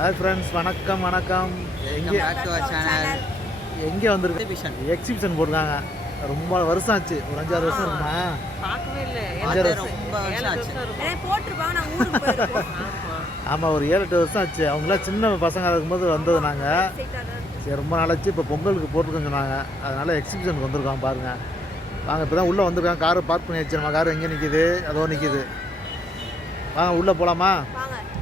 Hi friends வணக்கம் வணக்கம். எங்கே பேக் டு அவர் சேனல் எங்கே வந்திருக்கு எக்ஸிபிஷன் எக்ஸிபிஷன் போட்டிருக்காங்க. ரொம்ப வருஷம் ஆச்சு. ஒரு அஞ்சாறு வருஷம் இருக்குமா? அஞ்சாறு வருஷம். ஆமாம் ஒரு ஏழு எட்டு வருஷம் ஆச்சு. அவங்களாம் சின்ன பசங்க இருக்கும்போது வந்தது நாங்கள் சரி ரொம்ப நாளாச்சு. இப்போ பொங்கலுக்கு போட்டுருக்கோன்னு சொன்னாங்க. அதனால் எக்ஸிபிஷனுக்கு வந்திருக்கோம் பாருங்கள் வாங்க இப்போ தான் உள்ளே வந்திருக்காங்க. காரை பார்க் பண்ணி வச்சு நம்ம கார் எங்கே நிற்கிது அதோ நிற்கிது வாங்க உள்ளே போகலாமா வாங்க.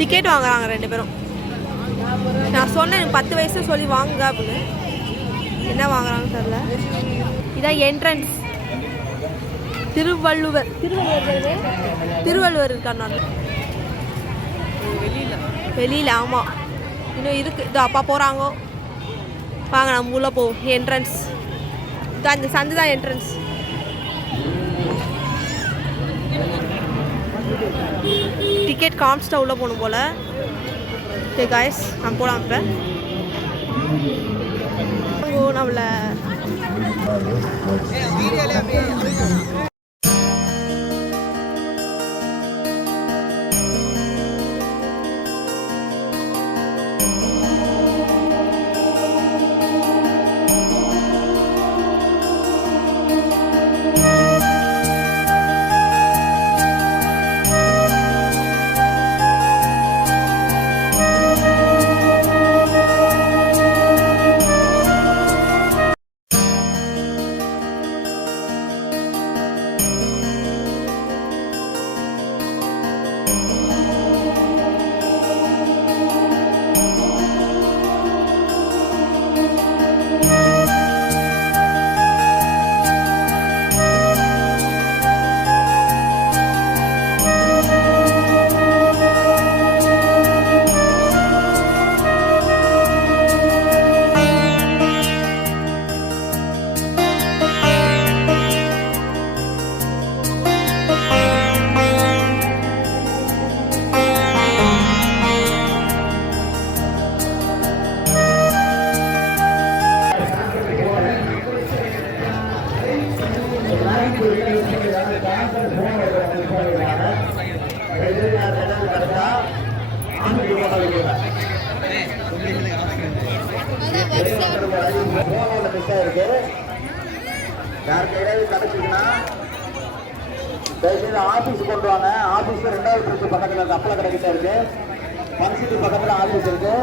டிக்கெட் வாங்குறாங்க ரெண்டு பேரும். நான் சொன்னேன் எனக்கு பத்து வயசு சொல்லி வாங்குங்க அப்படின்னு. என்ன வாங்குறாங்கன்னு தெரில இதான் என்ட்ரன்ஸ் திருவள்ளுவர். திருவள்ளுவர் திருவள்ளுவர் இருக்கான் வெளியில் வெளியில் ஆமாம் இன்னும் இருக்கு. இது அப்பா போகிறாங்க வாங்க நம்ம உள்ளே போவோம். என்ட்ரன்ஸ் இதான் இந்த சந்து தான் என்ட்ரன்ஸ் டிக்கெட் காமிச்சிட்டா உள்ளே போகணும் போல். ஓகே காய்ஸ் நம்ம போகலாம் இப்போ. நம்மள. வீடியோல அப்படியே யாருக்கு ஏதாவது கிடைச்சிதுன்னா தயவுசெய்து ஆஃபீஸ் கொண்டு வாங்க. ஆஃபீஸில் ரெண்டாவது பிரிட்ஜ் பக்கத்தில் இருக்கு அப்பள கடைக்கிட்ட இருக்கு. பன் சிட்டி பக்கத்தில் ஆஃபீஸ் இருக்குது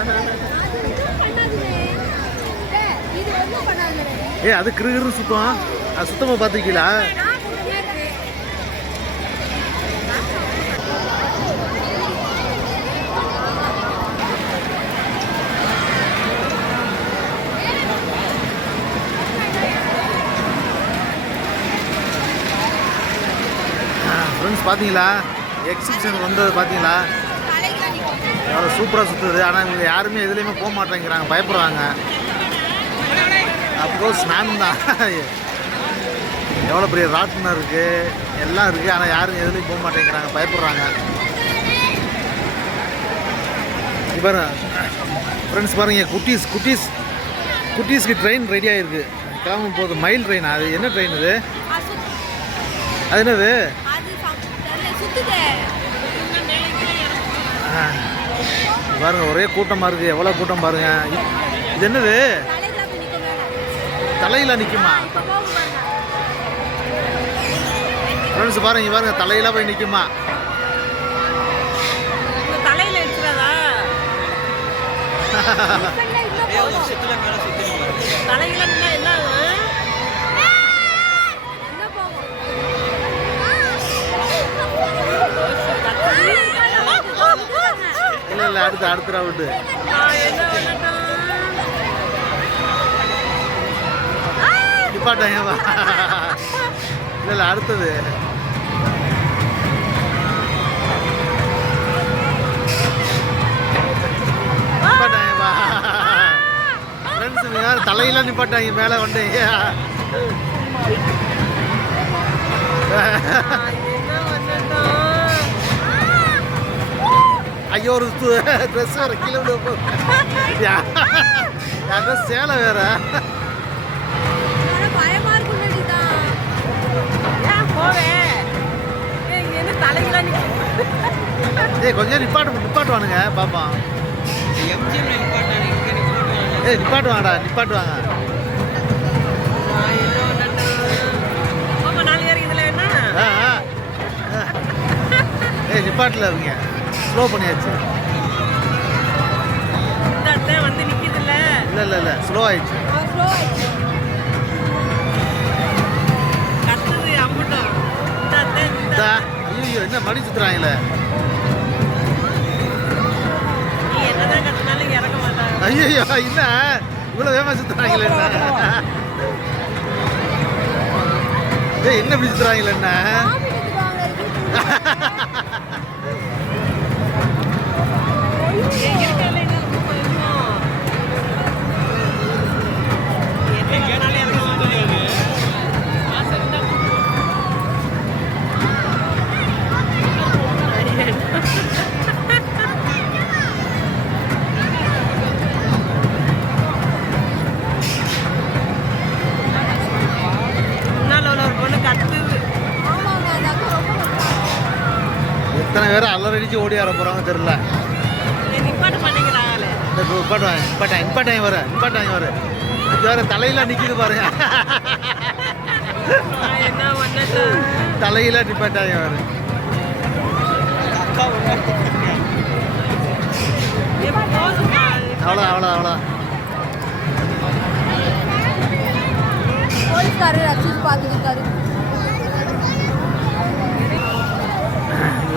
ஏ அது கிருகிரு சுத்தம். அது சுத்தமாக பார்த்துருக்கீங்களா? ஃப்ரெண்ட்ஸ் பார்த்தீங்களா எக்ஸிபிஷன் வந்தது பார்த்தீங்களா எவ்வளோ சூப்பராக சுற்றுது ஆனால் இவங்க யாருமே எதுலேயுமே போக மாட்டேங்கிறாங்க. பயப்படுறாங்க. அப்கோர்ஸ் நான் தான். எவ்வளோ பெரிய ராட்டினம் இருக்குது எல்லாம் இருக்குது ஆனால் யாரும் எதுலேயும் போக மாட்டேங்கிறாங்க. பயப்படுறாங்க. பாருங்க. ஃப்ரெண்ட்ஸ் பாருங்க. குட்டீஸ் குட்டீஸ் குட்டீஸ்க்கு ட்ரெயின் ரெடி ஆகிருக்கு கிளம்பும் போகுது மயில் ட்ரெயின் அது. என்ன ட்ரெயின் இது அது என்னது? ஆ. பாருங்க ஒரே கூட்டமாக இருக்குது எவ்வளோ கூட்டம் பாருங்க. இது- என்னது? தலையில் நிற்குமா ஃப்ரெண்ட்ஸ் பாருங்க பாருங்க தலையில போய் நிற்குமா தலையில இருக்கிறதா என்ன என்ன போகும் அடுத்து அடுத்த ரவுண்டு நான் என்ன இல்லை இல்லை அடுத்தது. நிப்பாட்டாங்கப்பா ஃப்ரெண்ட்ஸ் நிப்பாட்டாங்க மேலே வந்து ஐயோ ஒரு ட்ரெஸ் வேற கீழே விட போகுது யாரோ சேலை வேற? ஏய், இங்க என்ன தலையில நிக்க. ஏய் கொஞ்சம் நிப்பாட்டு நிப்பாட்டுவானுங்க பாப்போம் ஏய் நிப்பாட்டுவாங்கடா நிப்பாட்டுவாங்க. ஏய் நிப்பாட்டில் அவங்க ஸ்லோ பண்ணியாச்சு. வந்து நிக்குதுல்ல? இல்லை இல்லை இல்லை. ஸ்லோ ஆயிடுச்சு. ஸ்லோ ஆயிடுச்சு. ஐயோ என்ன மணி சுத்துறாங்களே ஐயோ என்ன? இவ்வளோ வேகமாக சுத்துறாங்களே என்ன? என்ன இப்படி சுத்துறாங்களே என்ன பேர் அலறடிச்சு ஓடி வர போகிறாங்க இந்த நிப்பாட்டுவாங்க நிப்பாட்டாங்க நிப்பாட்டாங்க வர நிப்பாட்டாங்க வர வேற தலையில நிக்குது பாருங்க. தலையில நிப்பாட்டாங்க போதுமா அவ்வளோ அவ்வளோ அவ்வளோ போலீஸ்காரர் ரசிச்சு பார்த்துட்டு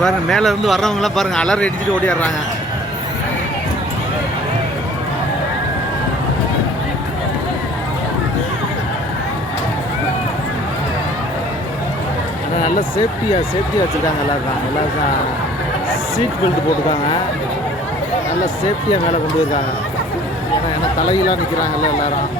பாருங்கள் இங்க பாருங்க மேல இருந்து வர்றவங்களாம் பாருங்க அலர் அடிச்சுட்டு ஓடிடுறாங்க ஆனா நல்ல சேஃப்டியாக சேஃப்டியாக வச்சுருக்காங்க எல்லாருக்கும். எல்லாருக்கும் சீட் பெல்ட் போட்டுருக்காங்க. நல்லா சேஃப்டியாக மேலே கொண்டு போயிருக்காங்க. ஏன்னா ஏன்னா தலையெல்லாம் நிற்கிறாங்கல்ல எல்லாரும்.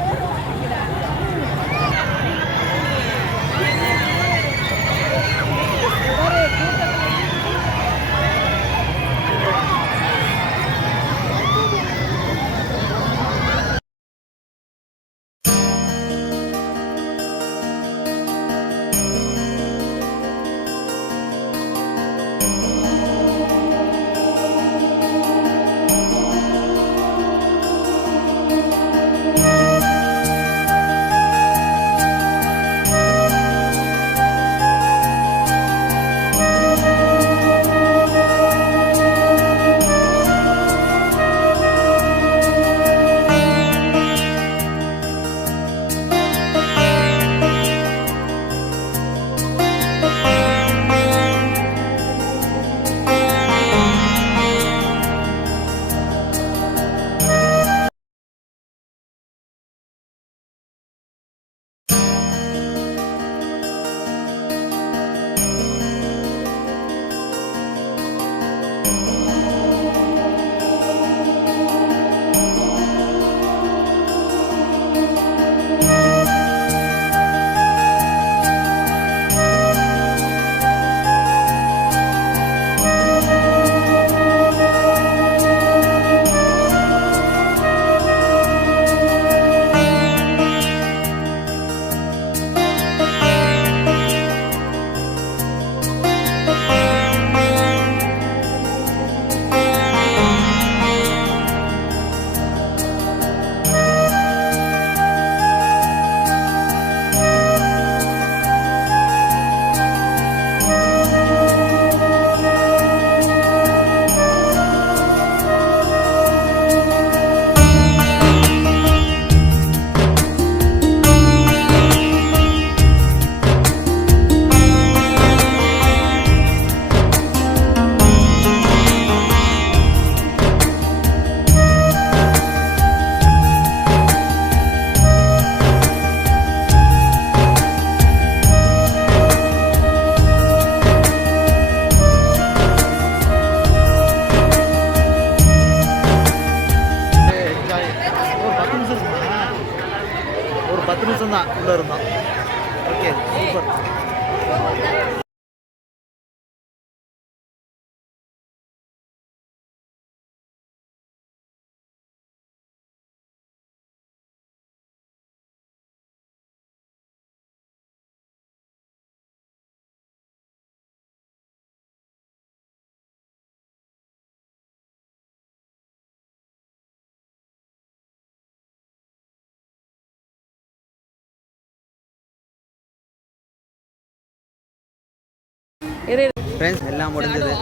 ஃப்ரெண்ட்ஸ் எல்லாம் முடிஞ்சது.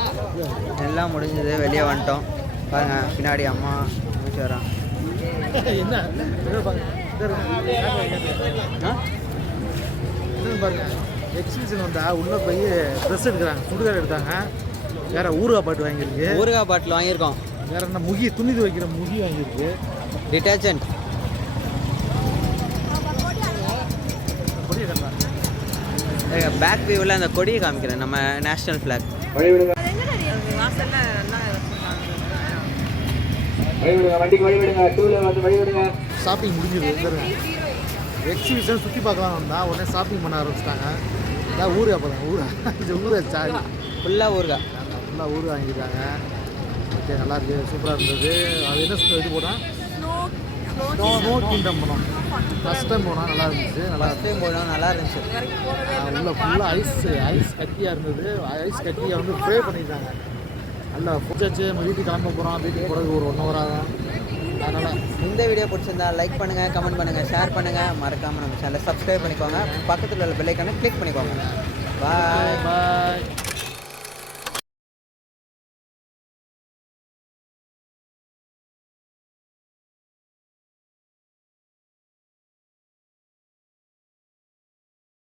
எல்லாம் முடிஞ்சது. வெளியே வந்துட்டோம். பாருங்க பின்னாடி அம்மா வரான். ஆ என்னன்னு பாருங்க? எக்ஸிபிஷன் வந்தா உள்ள போய் ட்ரெஸ் எடுக்கிறாங்க. சுடுகாடு எடுத்தாங்க. வேற ஊறுகாய் பாட்டு வாங்கியிருக்கு. ஊறுகாய் பாட்டில் வாங்கியிருக்கோம். வேற என்ன முகி துணி துவைக்கிற முகி வாங்கியிருக்கு. டிட்டர்ஜென்ட் கொடியை கட்டுறாங்க பேக் வியூவில் அந்த கொடியை காமிக்கிறேன் நம்ம நேஷ்னல் ஃப்ளாக் ஷாப்பிங் முடிஞ்சது எக்ஸிபிஷன் சுற்றி பார்க்கலாம் வந்தா உடனே ஷாப்பிங் பண்ண ஆரம்பிச்சிட்டாங்க. அதான் ஊரு அப்போ தான் ஊரா. இது ஊரை சாய் ஃபுல்லாக ஊறுகாய் ஃபுல்லாக ஊர் வாங்கியிருக்காங்க. ஓகே நல்லா இருக்கு சூப்பராக இருந்தது. அது என்ன இது போனால் ஸ்னோ கிங்டம் போனோம். ஃபஸ்ட் டைம் போனோம் நல்லா இருந்துச்சு நல்லா ஃபஸ்ட் டைம் போனோம் நல்லா இருந்துச்சு. உள்ள ஃபுல்லாக ஐஸ் ஐஸ் கட்டியாக இருந்தது. ஐஸ் கட்டியை வந்து ப்ரே பண்ணிட்டாங்க. நல்லா பிடிச்சாச்சு நம்ம வீட்டுக்கு கிளம்ப போகிறோம் வீட்டுக்கு போகிறதுக்கு ஒரு ஒன் ஹவர் ஆகும். அதனால் இந்த வீடியோ பிடிச்சிருந்தா லைக் பண்ணுங்கள் கமெண்ட் பண்ணுங்கள் ஷேர் பண்ணுங்கள் மறக்காமல் நம்ம சேனலை சப்ஸ்கிரைப் பண்ணிக்கோங்க. பக்கத்தில் உள்ள பெல்லைக்கான கிளிக் பண்ணிக்கோங்க. பாய் பாய்